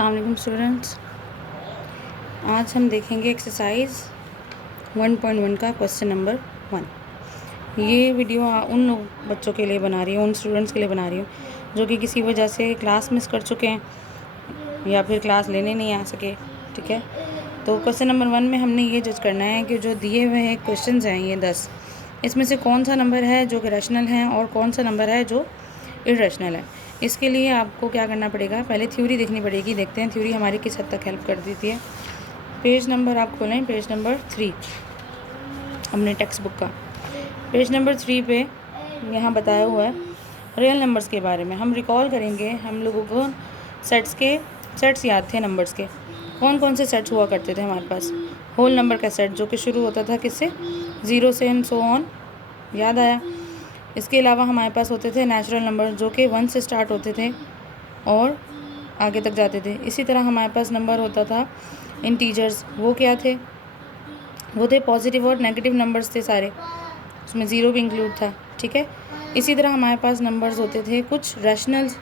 अस्सलाम वालेकुम स्टूडेंट्स। आज हम देखेंगे एक्सरसाइज 1.1 का क्वेश्चन नंबर 1। ये वीडियो उन बच्चों के लिए बना रही हूँ, उन स्टूडेंट्स के लिए बना रही हूँ जो कि किसी वजह से क्लास मिस कर चुके हैं या फिर क्लास लेने नहीं आ सके। ठीक है, तो क्वेश्चन नंबर 1 में हमने ये जज करना है कि जो दिए हुए हैं क्वेश्चन हैं ये 10, इसमें से कौन सा नंबर है जो कि रैशनल है और कौन सा नंबर है जो इरेशनल है। इसके लिए आपको क्या करना पड़ेगा, पहले थ्योरी देखनी पड़ेगी। देखते हैं थ्योरी हमारी किस हद तक हेल्प कर देती है। पेज नंबर आप खोलें, पेज नंबर 3 अपने टेक्स्ट बुक का। पेज नंबर 3 पे यहाँ बताया हुआ है रियल नंबर्स के बारे में। हम रिकॉल करेंगे, हम लोगों को सेट्स याद थे नंबर्स के। कौन कौन से सेट्स हुआ करते थे हमारे पास? होल नंबर का सेट जो कि शुरू होता था किससे? 0 से एंड सो ऑन, याद आया। इसके अलावा हमारे पास होते थे नेचुरल नंबर जो कि 1 से स्टार्ट होते थे और आगे तक जाते थे। इसी तरह हमारे पास नंबर होता था इंटीजर्स, वो क्या थे? वो थे पॉजिटिव और नेगेटिव नंबर्स थे सारे, उसमें 0 भी इंक्लूड था। ठीक है, इसी तरह हमारे पास नंबर्स होते थे कुछ रैशनल्स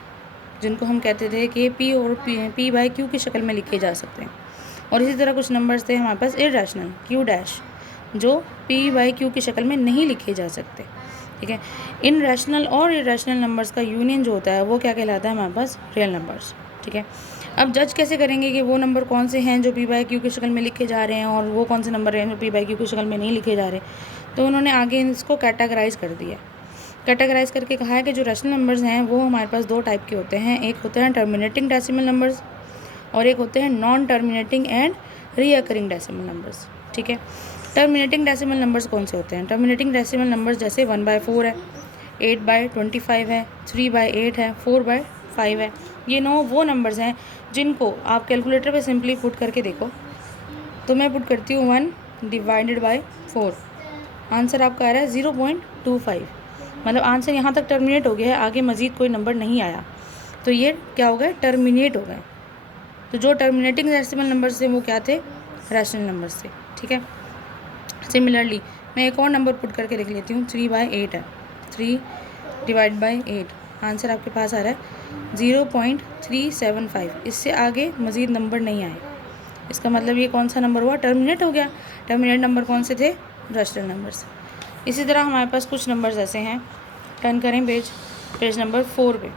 जिनको हम कहते थे कि पी और पी बाई क्यू की शक्ल में लिखे जा सकते हैं। और इसी तरह कुछ नंबर्स थे हमारे पास इरैशनल, क्यू डैश, जो पी बाई क्यू की शक्ल में नहीं लिखे जा सकते। ठीक है, इन रैशनल और इरेशनल नंबर्स का यूनियन जो होता है वो क्या कहलाता है हमारे पास? Real numbers. ठीक है, अब जज कैसे करेंगे कि वो नंबर कौन से हैं जो पी बाई क्यू की शक्ल में लिखे जा रहे हैं और वो कौन से नंबर हैं जो पी बाई क्यू की शक्ल में नहीं लिखे जा रहे? तो उन्होंने आगे इसको कैटेगराइज कर दिया। कैटेगराइज करके कहा है कि जो रैशनल नंबर्स हैं वो हमारे पास 2 टाइप के होते हैं। एक होते हैं टर्मिनेटिंग डेसिमल नंबर्स और एक होते हैं non terminating and recurring decimal numbers. ठीक है, टर्मिनेटिंग डेसिमल नंबर्स कौन से होते हैं? टर्मिनेटिंग डेसिमल नंबर्स जैसे 1/4 है, 8/25 है, 3/8 है, 4/5 है। ये 9 वो नंबर्स हैं जिनको आप कैलकुलेटर पे सिंपली पुट करके देखो। तो मैं पुट करती हूँ 1 डिवाइडेड बाई 4, आंसर आपका आ रहा है 0.25। मतलब आंसर यहाँ तक टर्मिनेट हो गया है, आगे मज़ीद कोई नंबर नहीं आया, तो ये क्या हो गए? टर्मिनेट हो गए। तो जो टर्मिनेटिंग डेसिमल नंबर्स थे वो क्या थे? रैशनल नंबर्स थे। ठीक है, सिमिलरली मैं एक और नंबर पुट करके लिख लेती हूँ, 3/8 है, 3 डिवाइड बाई 8, आंसर आपके पास आ रहा है 0.375। इससे आगे मज़ीद नंबर नहीं आए, इसका मतलब ये कौन सा नंबर हुआ? टर्मिनेट हो गया। टर्मिनेट नंबर कौन से थे? Rational numbers. इसी तरह हमारे पास कुछ नंबर्स ऐसे हैं, टर्न करें पेज नंबर 4 पे।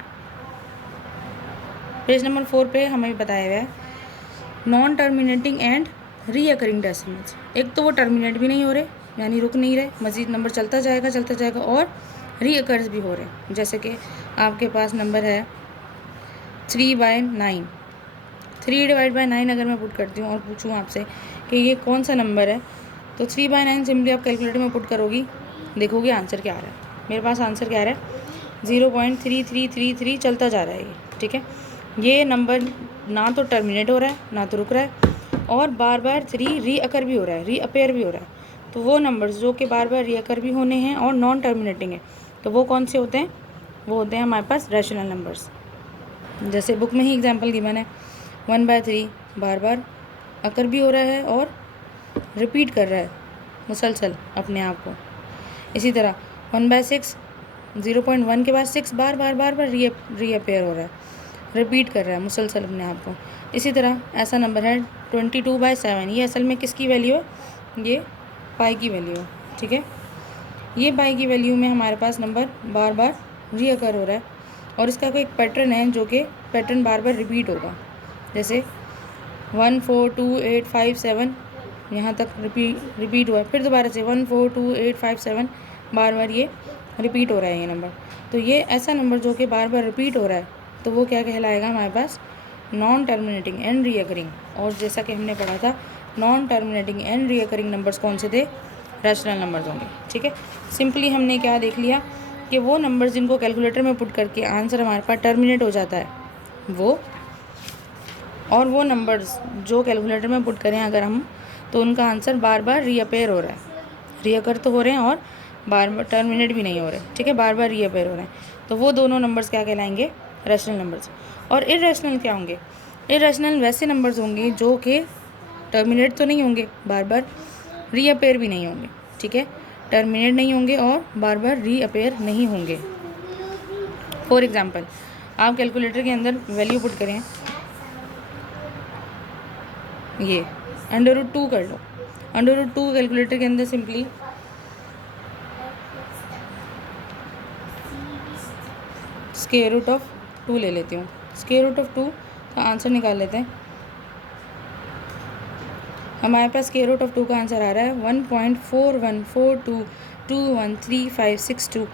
पेज नंबर 4 पे हमें बताया गया है non terminating and recurring decimals. एक तो वो टर्मिनेट भी नहीं हो रहे, यानी रुक नहीं रहे, मज़ीद नंबर चलता जाएगा और रीअकर्स भी हो रहे। जैसे कि आपके पास नंबर है 3/9, 3 डिवाइड बाई 9 अगर मैं पुट करती हूँ और पूछूँ आपसे कि ये कौन सा नंबर है, तो 3/9 सिंपली आप कैलकुलेटर में पुट करोगी, देखोगे आंसर क्या आ रहा है। मेरे पास आंसर क्या आ रहा है? 0.3333 चलता जा रहा है ये। ठीक है, ये नंबर ना तो टर्मिनेट हो रहा है ना तो रुक रहा है और बार बार 3 रीअकर भी हो रहा है, रीअपेयर भी हो रहा है। तो वो नंबर्स जो कि बार बार रीअकर भी होने हैं और नॉन टर्मिनेटिंग है, तो वो कौन से होते हैं? वो होते हैं हमारे पास रैशनल नंबर्स। जैसे बुक में ही एग्जांपल गिवन है, 1/3 बार बार अकर भी हो रहा है और रिपीट कर रहा है मुसलसल अपने आप को। इसी तरह 1/6, 0.1 के बाद 6 बार रीअपेयर हो रहा है, रिपीट कर रहा है मुसलसल अपने आप को। इसी तरह ऐसा नंबर है 22/7, ये असल में किसकी वैल्यू है? ये पाई की वैल्यू है। ठीक है, ये पाई की वैल्यू में हमारे पास नंबर बार बार रीअकर हो रहा है और इसका कोई एक पैटर्न है जो कि पैटर्न बार बार रिपीट होगा। जैसे 1 4 2 8 5 7 यहाँ तक रिपीट हुआ है, फिर दोबारा से 1 4 2 8 5 7 बार बार ये रिपीट हो रहा है ये नंबर। तो ये ऐसा नंबर जो कि बार बार रिपीट हो रहा है, तो वो क्या कहलाएगा हमारे पास? Non terminating and recurring. और जैसा कि हमने पढ़ा था, non terminating and recurring numbers कौन से थे? रैशनल नंबर्स होंगे। ठीक है, सिंपली हमने क्या देख लिया कि वो नंबर्स जिनको कैलकुलेटर में पुट करके आंसर हमारे पास टर्मिनेट हो जाता है वो, और वो नंबर्स जो कैलकुलेटर में पुट करें अगर हम, तो उनका आंसर बार बार रीअपेयर हो रहा है, रीअकर तो हो रहे हैं और बार बार टर्मिनेट भी नहीं हो रहे। ठीक है, बार बार रीअपेयर हो रहे हैं, तो वो दोनों नंबर्स क्या कहलाएंगे? Rational numbers. और इरेशनल क्या होंगे? इरेशनल वैसे नंबर्स होंगे जो कि टर्मिनेट तो नहीं होंगे, बार बार रीअपेयर भी नहीं होंगे। ठीक है, टर्मिनेट नहीं होंगे और बार बार रीअपेयर नहीं होंगे। फॉर एग्जांपल, आप कैलकुलेटर के अंदर वैल्यू पुट करें ये √2 कर लो। √2 कैलकुलेटर के अंदर सिंपली स्क्वायर रूट ऑफ 2 ले लेती हूँ। स्क्वायर रूट ऑफ 2 का आंसर निकाल लेते हैं। हमारे पास स्क्वायर रूट ऑफ 2 का आंसर आ रहा है 1.4142213562।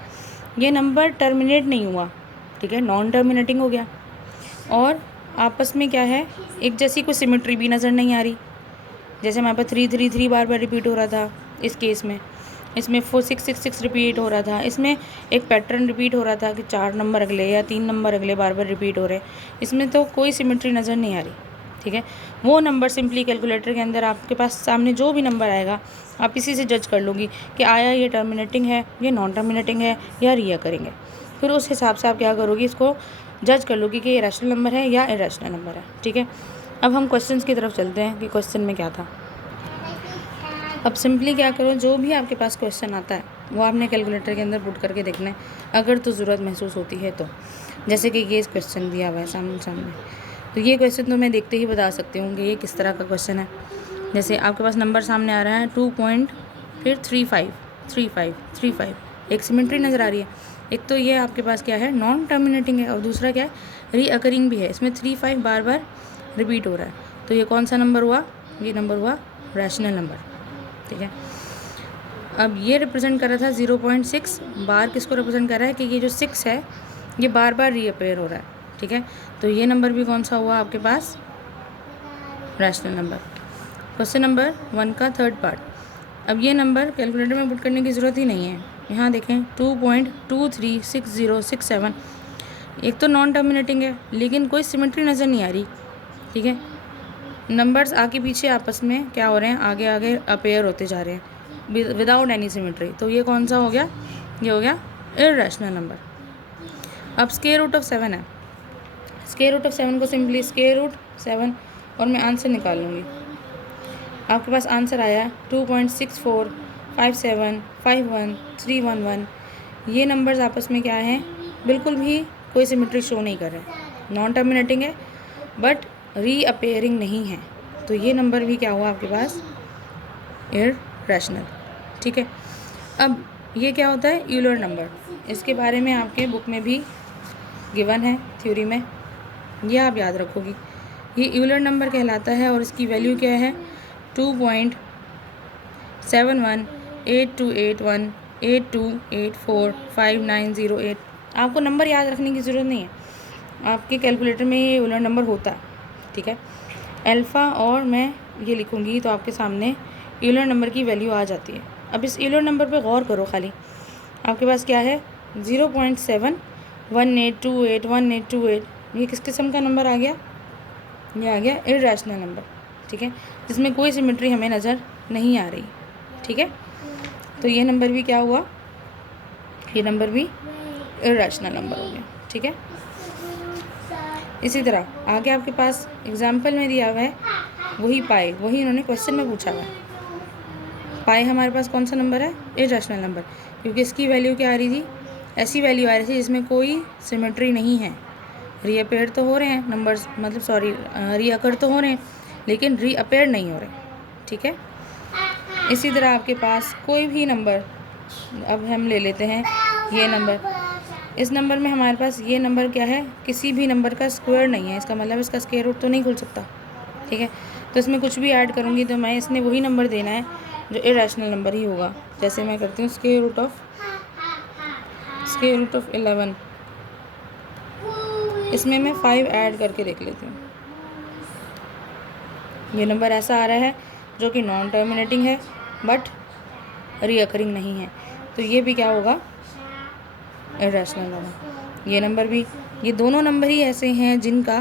ये नंबर टर्मिनेट नहीं हुआ, ठीक है, नॉन टर्मिनेटिंग हो गया। और आपस में क्या है, एक जैसी कोई सिमेट्री भी नज़र नहीं आ रही। जैसे हमारे पास 333 बार बार रिपीट हो रहा था इस केस में, इसमें 4666 रिपीट हो रहा था, इसमें एक पैटर्न रिपीट हो रहा था कि 4 नंबर अगले या 3 नंबर अगले बार बार रिपीट हो रहे। इसमें तो कोई सिमेट्री नज़र नहीं आ रही, ठीक है। वो नंबर सिंपली कैलकुलेटर के अंदर आपके पास सामने जो भी नंबर आएगा आप इसी से जज कर लोगी कि आया ये टर्मिनेटिंग है, ये नॉन टर्मिनेटिंग है या रिकरिंग है। फिर उस हिसाब से आप क्या करोगी, इसको जज कर लोगी कि ये रैशनल नंबर है या इरैशनल नंबर है, ठीक है। अब हम क्वेश्चंस की तरफ चलते हैं कि क्वेश्चन में क्या था। अब सिंपली क्या करो, जो भी आपके पास क्वेश्चन आता है वो आपने कैलकुलेटर के अंदर पुट करके देखना है, अगर तो ज़रूरत महसूस होती है तो। जैसे कि ये क्वेश्चन दिया हुआ है सामने, तो ये क्वेश्चन तो मैं देखते ही बता सकती हूँ कि ये किस तरह का क्वेश्चन है। जैसे आपके पास नंबर सामने आ रहा है 2.35, एक सिमेट्री नज़र आ रही है। एक तो ये आपके पास क्या है, नॉन टर्मिनेटिंग है, और दूसरा क्या है, रीअकरिंग भी है। इसमें 35 बार बार रिपीट हो रहा है। तो ये कौन सा नंबर हुआ, ये नंबर हुआ रैशनल नंबर, ठीक है। अब ये रिप्रेजेंट कर रहा था 0.6 बार, किसको रिप्रेजेंट कर रहा है कि ये जो 6 है ये बार बार रीअपेयर हो रहा है, ठीक है। तो ये नंबर भी कौन सा हुआ आपके पास, रैशनल नंबर। क्वेश्चन नंबर 1 का थर्ड पार्ट। अब ये नंबर कैलकुलेटर में पुट करने की ज़रूरत ही नहीं है। यहाँ देखें 2.236067, एक तो नॉन टर्मिनेटिंग है लेकिन कोई सिमेट्री नज़र नहीं आ रही, ठीक है। नंबर्स आगे पीछे आपस में क्या हो रहे हैं, आगे आगे अपेयर होते जा रहे हैं विदाउट एनी सिमेट्री। तो ये कौन सा हो गया, ये हो गया इरैशनल नंबर। अब स्क्वायर रूट ऑफ 7 है। स्क्वायर रूट ऑफ 7 को सिंपली स्क्वायर रूट 7 और मैं आंसर निकाल लूँगी। आपके पास आंसर आया 2.64575131 ये नंबर्स आपस में क्या है, बिल्कुल भी कोई सिमेट्री शो नहीं कर रहे, नॉन टर्मिनेटिंग है बट रीअपेयरिंग नहीं है। तो ये नंबर भी क्या हुआ आपके पास, इरैशनल, ठीक है। अब ये क्या होता है, यूलर नंबर। इसके बारे में आपके बुक में भी गिवन है थ्योरी में, ये आप याद रखोगी। ये यूलर नंबर कहलाता है और इसकी वैल्यू क्या है 2.71828182845908। आपको नंबर याद रखने की ज़रूरत नहीं है, आपके कैलकुलेटर में ये यूलर नंबर होता है, ठीक है। अल्फ़ा और मैं ये लिखूँगी तो आपके सामने यूलर नंबर की वैल्यू आ जाती है। अब इस यूलर नंबर पे गौर करो खाली, आपके पास क्या है 0.71828128, ये किस किस्म का नंबर आ गया, ये आ गया इरैशनल नंबर, ठीक है, जिसमें कोई सिमेट्री हमें नज़र नहीं आ रही, ठीक है। तो ये नंबर भी क्या हुआ, ये नंबर भी इरैशनल नंबर हो गया, ठीक है। इसी तरह आगे आपके पास एग्जाम्पल में दिया हुआ है वही पाई, वही इन्होंने क्वेश्चन में पूछा हुआ है। पाई हमारे पास कौन सा नंबर है, इरैशनल नंबर, क्योंकि इसकी वैल्यू क्या आ रही थी, ऐसी वैल्यू आ रही थी जिसमें कोई सिमेट्री नहीं है। रीअपेयर तो हो रहे हैं नंबर्स, मतलब सॉरी रीअकर तो हो रहे हैं लेकिन रीअपेयर नहीं हो रहे, ठीक है। इसी तरह आपके पास कोई भी नंबर, अब हम ले लेते हैं ये नंबर। इस नंबर में हमारे पास ये नंबर क्या है, किसी भी नंबर का स्क्वायर नहीं है, इसका मतलब इसका स्क्वायर रूट तो नहीं खुल सकता, ठीक है। तो इसमें कुछ भी ऐड करूँगी तो मैं इसने वही नंबर देना है जो इरैशनल नंबर ही होगा। जैसे मैं करती हूँ स्क्वायर रूट ऑफ 11, इसमें मैं 5 ऐड करके देख लेती हूँ। ये नंबर ऐसा आ रहा है जो कि नॉन टर्मिनेटिंग है बट रीअकरिंग नहीं है, तो ये भी क्या होगा, इरैशनल नंबर। ये नंबर भी, ये दोनों नंबर ही ऐसे हैं जिनका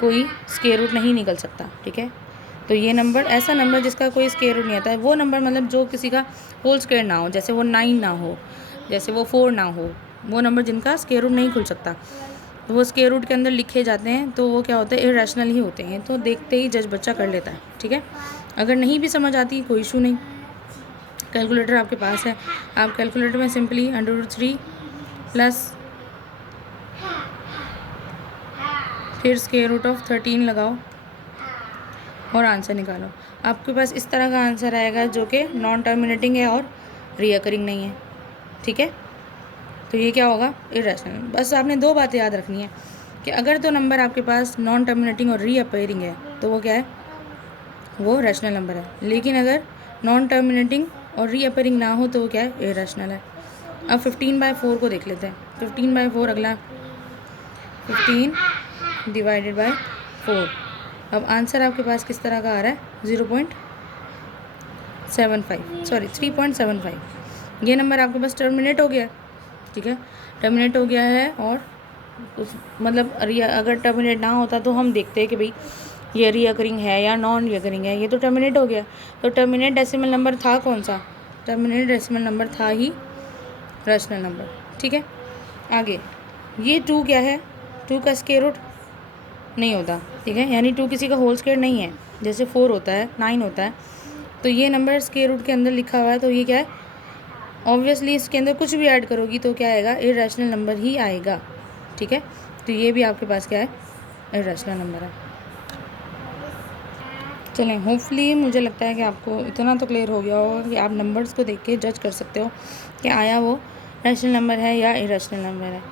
कोई स्क्वायर रूट नहीं निकल सकता, ठीक है। तो ये नंबर ऐसा नंबर जिसका कोई स्क्वायर रूट नहीं आता है, वो नंबर मतलब जो किसी का होल स्क्वायर ना हो, जैसे वो 9 ना हो, जैसे वो 4 ना हो, वो नंबर जिनका स्क्वायर रूट नहीं खुल सकता, तो वो स्क्वायर रूट के अंदर लिखे जाते हैं, तो वो क्या होता है, इरैशनल ही होते हैं। तो देखते ही जज बच्चा कर लेता है, ठीक है। अगर नहीं भी समझ आती कोई इशू नहीं, कैलकुलेटर आपके पास है, आप कैलकुलेटर में सिंपली √3 प्लस फिर स्क्वायर रूट ऑफ 13 लगाओ, और आंसर निकालो। आपके पास इस तरह का आंसर आएगा जो कि नॉन टर्मिनेटिंग है और रीअकरिंग नहीं है, ठीक है। तो ये क्या होगा, इरेशनल। बस आपने दो बातें याद रखनी है कि अगर तो नंबर आपके पास नॉन टर्मिनेटिंग और रीअपीयरिंग है तो वो क्या है, वो रैशनल नंबर है। लेकिन अगर नॉन टर्मिनेटिंग और रीअपीयरिंग ना हो तो वो क्या है, इरेशनल है। अब 15/4 को देख लेते हैं। 15/4 अगला 15 डिवाइडेड बाय 4। अब आंसर आपके पास किस तरह का आ रहा है, 3.75 ये नंबर आपके पास टर्मिनेट हो गया, ठीक है, टर्मिनेट हो गया है। और उस मतलब अगर टर्मिनेट ना होता तो हम देखते हैं कि भाई ये रीअकरिंग है या नॉन रीअकरिंग है। ये तो टर्मिनेट हो गया, तो टर्मिनेट डेसिमल नंबर था कौन सा, टर्मिनेट डेसिमल नंबर था ही रैशनल नंबर, ठीक है। आगे ये 2 क्या है, 2 का स्क्वायर रूट नहीं होता, ठीक है, यानी 2 किसी का होल स्क्वायर नहीं है। जैसे 4 होता है, 9 होता है, तो ये नंबर स्क्वायर रूट के अंदर लिखा हुआ है, तो ये क्या है, ऑब्वियसली इसके अंदर कुछ भी ऐड करोगी तो क्या आएगा, इरेशनल नंबर ही आएगा, ठीक है। तो ये भी आपके पास क्या है, इरेशनल नंबर है। चलें, होपफुली मुझे लगता है कि आपको इतना तो क्लियर हो गया होगा कि आप नंबर्स को देख के जज कर सकते हो कि आया वो रैशनल नंबर है या इरेशनल नंबर है।